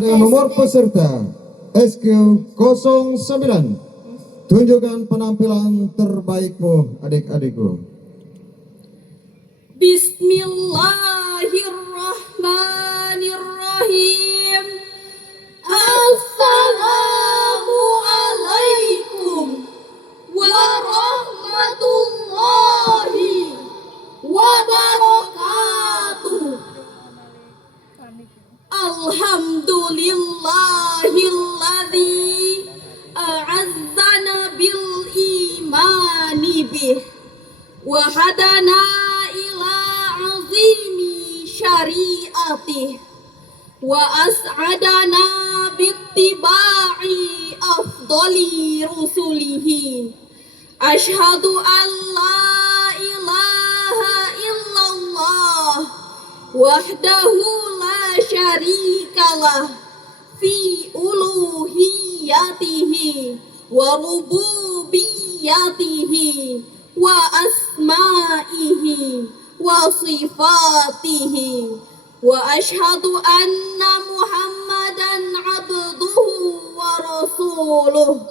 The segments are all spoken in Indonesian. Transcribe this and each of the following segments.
Dengan nomor peserta SQ09, tunjukkan penampilan terbaikmu adik-adikku. Bismillahirrahmanirrahim. Assalamualaikum warahmatullahi wabarakatuh. Alhamdulillahilladzi a'azzana bil imani bih wa hadana ila azimi syariatih wa as'adana bittiba'i afdali rusulihi. Asyhadu an la ilaha illallah wahdahu la syarikalah fi uluhiyatihi wa rububiyatihi wa asma'ihi wa sifatihi wa asyhadu anna Muhammadan abduhu wa rasuluh.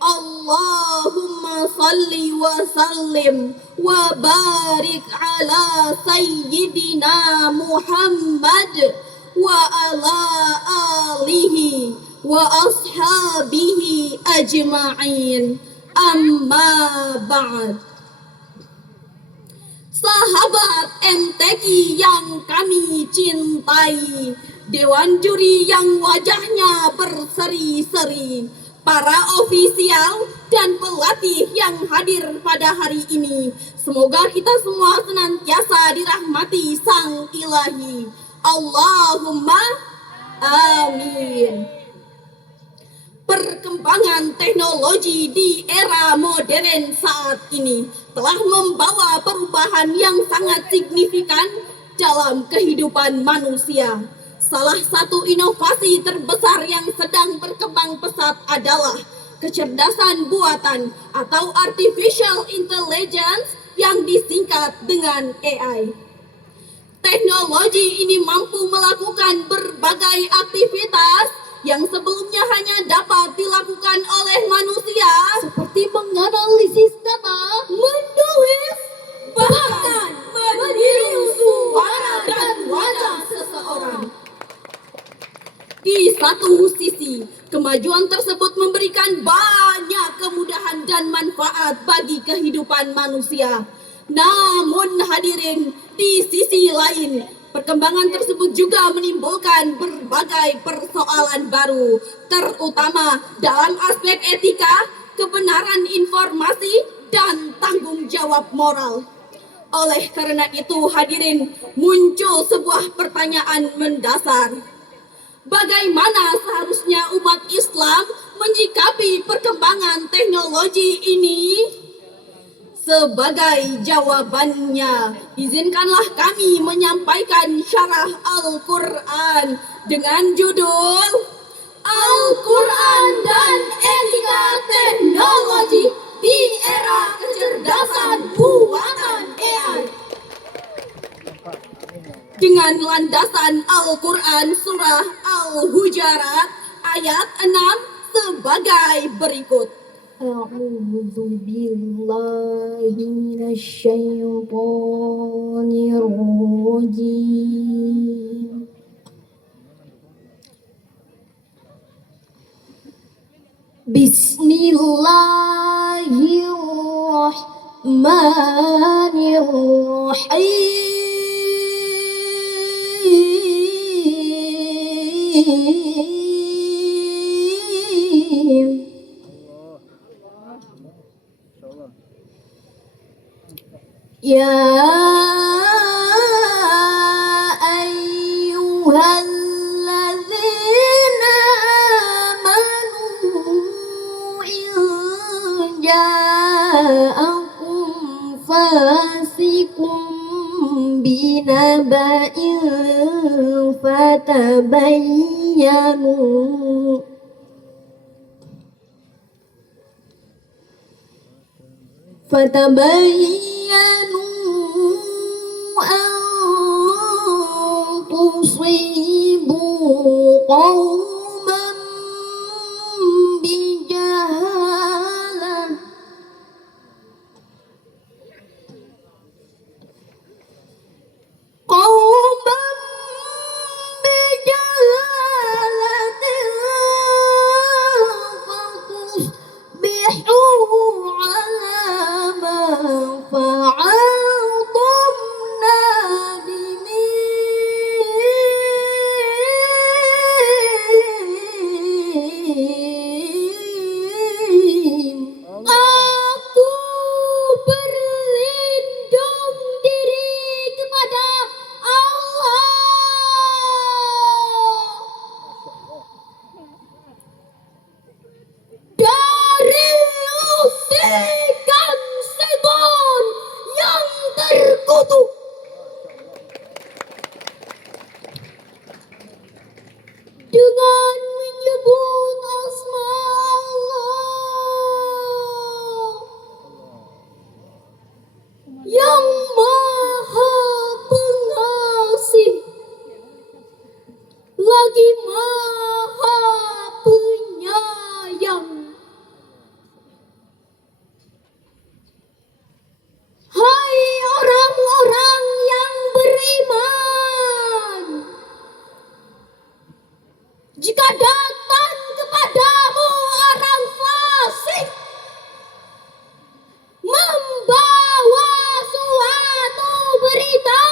Allahumma salli wa sallim wa barik ala sayyidina Muhammad wa ala alihi wa ashabihi ajma'in. Amma ba'd. Sahabat MTQ yang kami cintai, dewan juri yang wajahnya berseri-seri, para ofisial dan pelatih yang hadir pada hari ini, semoga kita semua senantiasa dirahmati Sang Ilahi. Allahumma amin. Perkembangan teknologi di era modern saat ini telah membawa perubahan yang sangat signifikan dalam kehidupan manusia. Salah satu inovasi terbesar yang sedang berkembang pesat adalah kecerdasan buatan atau artificial intelligence yang disingkat dengan AI. Teknologi ini mampu melakukan berbagai aktivitas yang sebelumnya hanya dapat dilakukan oleh manusia, seperti menganalisis data, menulis, bahkan meniru suara dan wajah seseorang. Di satu sisi, kemajuan tersebut memberikan banyak kemudahan dan manfaat bagi kehidupan manusia. Namun hadirin, di sisi lain, perkembangan tersebut juga menimbulkan berbagai persoalan baru, terutama dalam aspek etika, kebenaran informasi, dan tanggung jawab moral. Oleh karena itu hadirin, muncul sebuah pertanyaan mendasar. Bagaimana seharusnya umat Islam menyikapi perkembangan teknologi ini? Sebagai jawabannya, izinkanlah kami menyampaikan syarah Al-Quran dengan judul Al-Quran dan Etika Teknologi di Era Kecerdasan Buatan AI. Dengan landasan Al-Quran Surah Al-Hujarat ayat 6 sebagai berikut. A'udzu billahi minasyaitonir rajim. Bismillahirrahmanirrahim. Ya ayyuhalladzina amanu in ja'akum fasikum binaba'in fatabayyanu an tusibu qawman بجهالة قوما بجهالة فتصبحوا على ما فعلتم نادمين. Aku berlindung diri kepada Allah dari usikan setan yang terkutuk. Dengan menyebut asma Allah yang maha pengasih lagi maha penyayang. Hai orang-orang yang beriman, jika datang kepadamu orang fasik membawa suatu berita,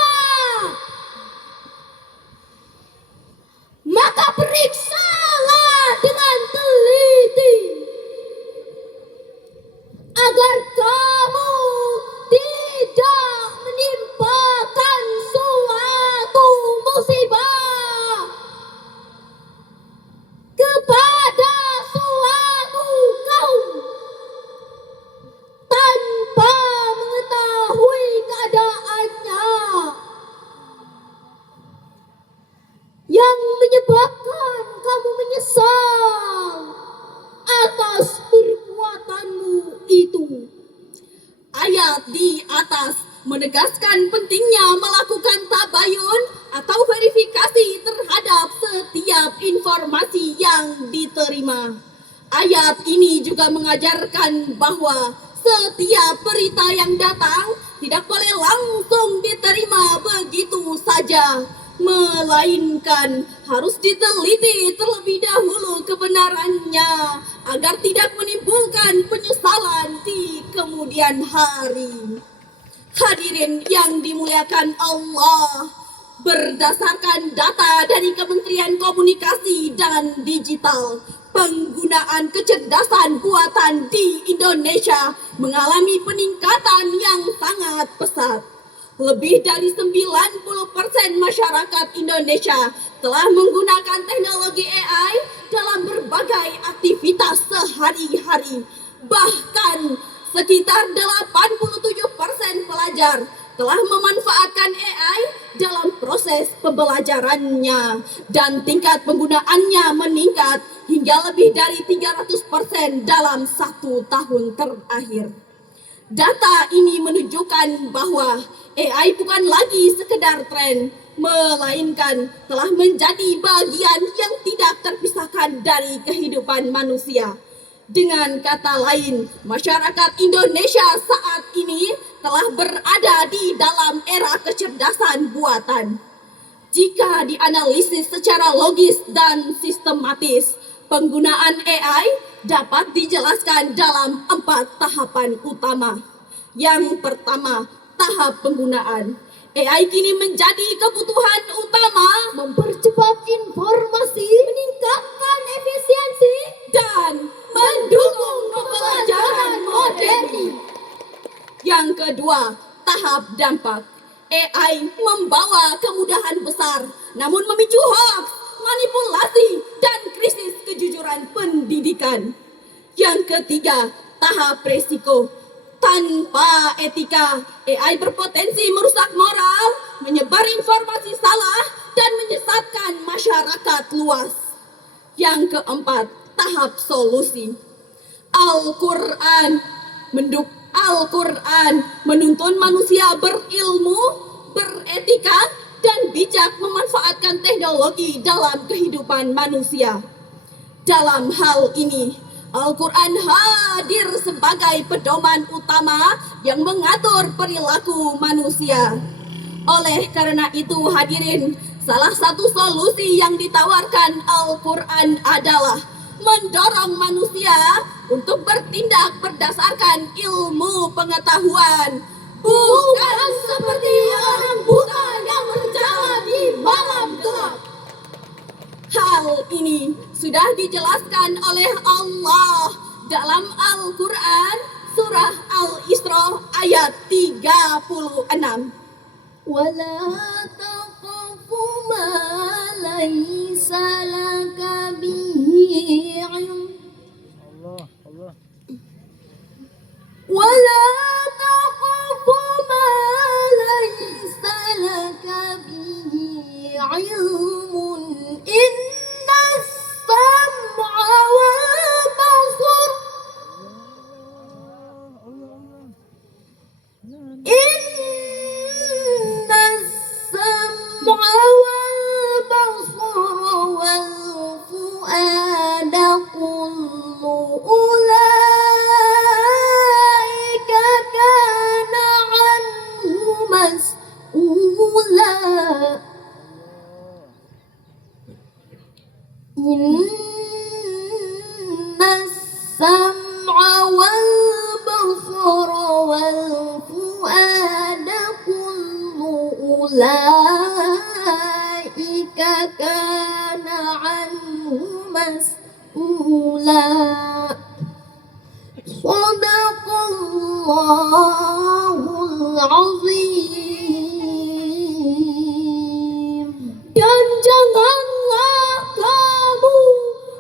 maka periksalah dengan teliti agar kamu tidak menimpakan suatu musibah kepada suatu kaum tanpa mengetahui keadaannya, yang menyebabkan kamu menyesal atas perbuatanmu itu. Ayat di atas menegaskan pentingnya melakukan tabayun atau verifikasi terhadap setiap informasi yang diterima. Ayat ini juga mengajarkan bahwa setiap berita yang datang tidak boleh langsung diterima begitu saja, melainkan harus diteliti terlebih dahulu kebenarannya agar tidak menimbulkan penyesalan di kemudian hari. Hadirin yang dimuliakan Allah, berdasarkan data dari Kementerian Komunikasi dan Digital, penggunaan kecerdasan buatan di Indonesia mengalami peningkatan yang sangat pesat. Lebih dari 90% masyarakat Indonesia telah menggunakan teknologi AI dalam berbagai aktivitas sehari-hari. Bahkan sekitar 87% pelajar telah memanfaatkan AI dalam proses pembelajarannya dan tingkat penggunaannya meningkat hingga lebih dari 300% dalam 1 tahun terakhir. Data ini menunjukkan bahwa AI bukan lagi sekedar tren, melainkan telah menjadi bagian yang tidak terpisahkan dari kehidupan manusia. Dengan kata lain, masyarakat Indonesia saat ini telah berada di dalam era kecerdasan buatan. Jika dianalisis secara logis dan sistematis, penggunaan AI dapat dijelaskan dalam 4 tahapan utama. Yang pertama, tahap penggunaan. AI kini menjadi kebutuhan utama, mempercepat informasi, meningkatkan efisiensi, dan mendukung pembelajaran modern. Yang kedua, tahap dampak. AI membawa kemudahan besar, namun memicu hoax, manipulasi, dan krisis kejujuran pendidikan. Yang ketiga, tahap resiko. Tanpa etika, AI berpotensi merusak moral, menyebar informasi salah, dan menyesatkan masyarakat luas. Yang keempat, tahap solusi. Al-Quran menuntun manusia berilmu, beretika, dan bijak memanfaatkan teknologi dalam kehidupan manusia. Dalam hal ini, Al-Quran hadir sebagai pedoman utama yang mengatur perilaku manusia. Oleh karena itu hadirin, salah satu solusi yang ditawarkan Al-Quran adalah mendorong manusia untuk bertindak berdasarkan ilmu pengetahuan, bukan seperti orang buta yang berjalan di malam gelap. Hal ini sudah dijelaskan oleh Allah dalam Al-Quran surah Al-Isra ayat 36. ولا تقف ما ليس لك به علم ولا تقف ما ليس لك به علم إن السمع والبصر إن السمع والبصر والفؤاد كل أولئك كان عنه مسؤولا إن السمع والبصر والفؤاد كل أولئك كان عنه مسؤولا صدق الله العظيم. Dan janganlah kamu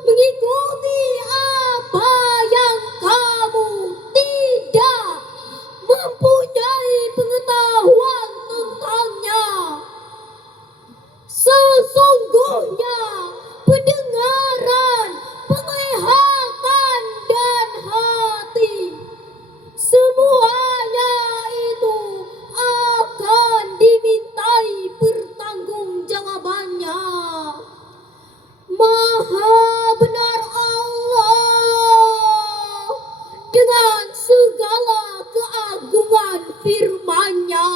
mengikuti apa yang kamu tidak mempunyai pengetahuan tentangnya. Sesungguhnya pendengaran, penglihatan, dan hati semuanya itu akan dimintai pertanggungjawabannya. Maha benar Allah dengan segala keagungan firman-Nya.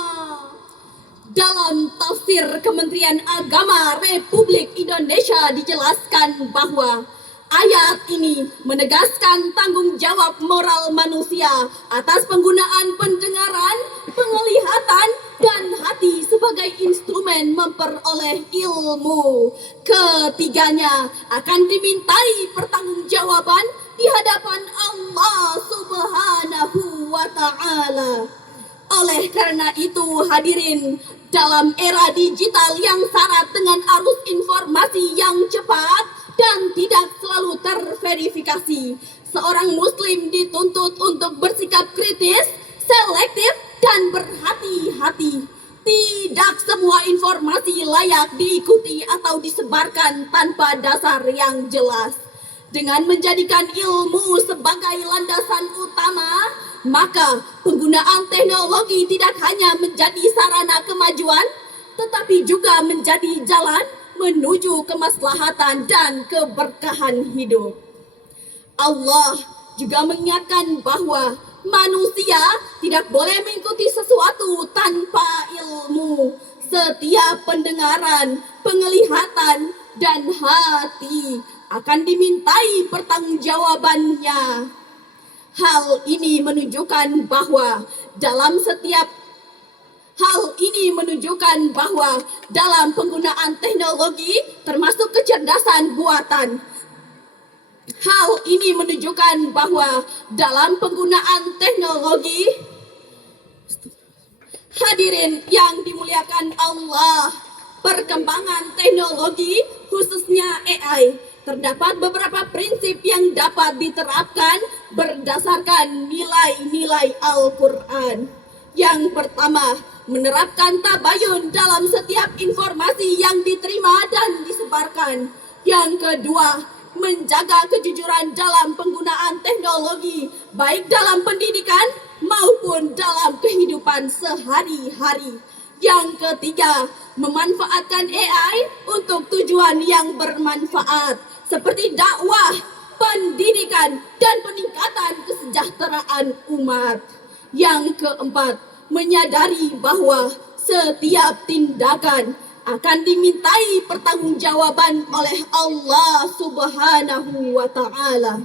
Dalam tafsir Kementerian Agama Republik Indonesia dijelaskan bahwa ayat ini menegaskan tanggung jawab moral manusia atas penggunaan pendengaran, penglihatan, dan hati sebagai instrumen memperoleh ilmu. Ketiganya akan dimintai pertanggungjawaban di hadapan Allah Subhanahu wa Ta'ala. Oleh karena itu hadirin, dalam era digital yang syarat dengan arus informasi yang cepat dan tidak selalu terverifikasi, seorang muslim dituntut untuk bersikap kritis, selektif, dan berhati-hati. Tidak semua informasi layak diikuti atau disebarkan tanpa dasar yang jelas. Dengan menjadikan ilmu sebagai landasan utama, maka penggunaan teknologi tidak hanya menjadi sarana kemajuan, tetapi juga menjadi jalan menuju kemaslahatan dan keberkahan hidup. Allah juga mengingatkan bahwa manusia tidak boleh mengikuti sesuatu tanpa ilmu. Setiap pendengaran, penglihatan, dan hati akan dimintai pertanggungjawabannya. Hal ini menunjukkan bahwa dalam penggunaan teknologi termasuk kecerdasan buatan. Hal ini menunjukkan bahwa dalam penggunaan teknologi, hadirin yang dimuliakan Allah, perkembangan teknologi khususnya AI, terdapat beberapa prinsip yang dapat diterapkan berdasarkan nilai-nilai Al-Quran. Yang pertama, menerapkan tabayun dalam setiap informasi yang diterima dan disebarkan. Yang kedua, menjaga kejujuran dalam penggunaan teknologi, baik dalam pendidikan maupun dalam kehidupan sehari-hari. Yang ketiga, memanfaatkan AI untuk tujuan yang bermanfaat, seperti dakwah, pendidikan, dan peningkatan kesejahteraan umat. Yang keempat, menyadari bahwa setiap tindakan akan dimintai pertanggungjawaban oleh Allah Subhanahu wa Ta'ala.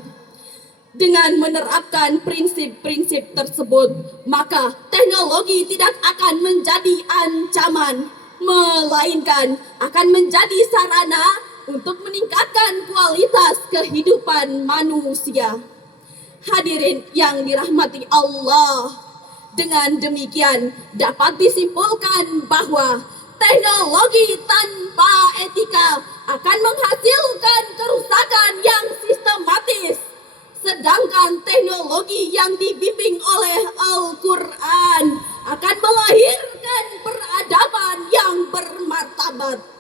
Dengan menerapkan prinsip-prinsip tersebut, maka teknologi tidak akan menjadi ancaman, melainkan akan menjadi sarana untuk meningkatkan kualitas kehidupan manusia. Hadirin yang dirahmati Allah, dengan demikian dapat disimpulkan bahwa teknologi tanpa etika akan menghasilkan kerusakan yang sistematis. Sedangkan teknologi yang dibimbing oleh Al-Quran akan melahirkan peradaban yang bermartabat.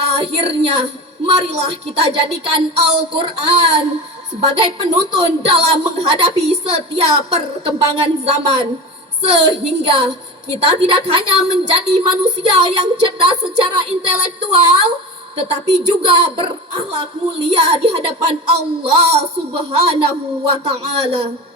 Akhirnya, marilah kita jadikan Al-Quran sebagai penuntun dalam menghadapi setiap perkembangan zaman. Sehingga kita tidak hanya menjadi manusia yang cerdas secara intelektual, tetapi juga berakhlak mulia di hadapan Allah Subhanahu wa Ta'ala.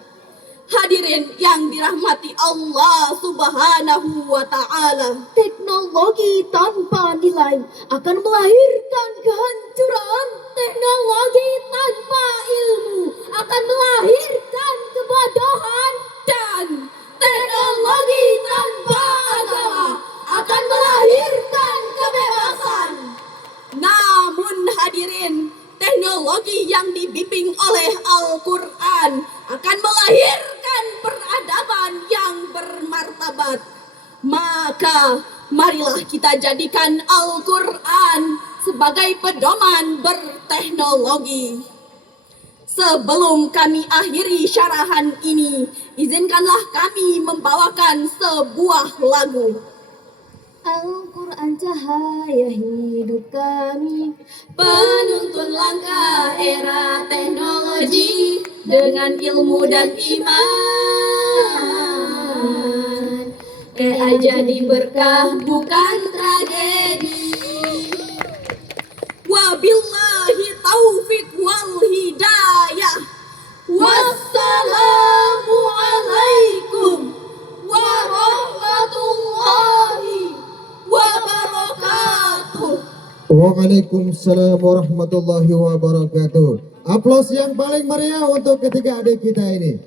Hadirin yang dirahmati Allah Subhanahu wa Ta'ala, Teknologi tanpa nilai akan melahirkan kehancuran. Teknologi tanpa ilmu akan melahirkan kebodohan. dan teknologi tanpa agama akan melahirkan kebebasan. Namun hadirin, teknologi yang dibimbing oleh Al-Quran akan melahirkan peradaban yang bermartabat. Maka marilah kita jadikan Al-Quran sebagai pedoman berteknologi. Sebelum kami akhiri syarahan ini, izinkanlah kami membawakan sebuah lagu. Al-Quran cahaya hidup kami, Penuntun langkah era teknologi dengan ilmu dan iman. Jadi berkah bukan tragedi. Wabillahi taufik wal hidayah. Wassalamu alaikum warahmatullahi wabarakatuh. Waalaikumsalam warahmatullahi wabarakatuh. Aplaus yang paling meriah untuk ketiga adik kita ini.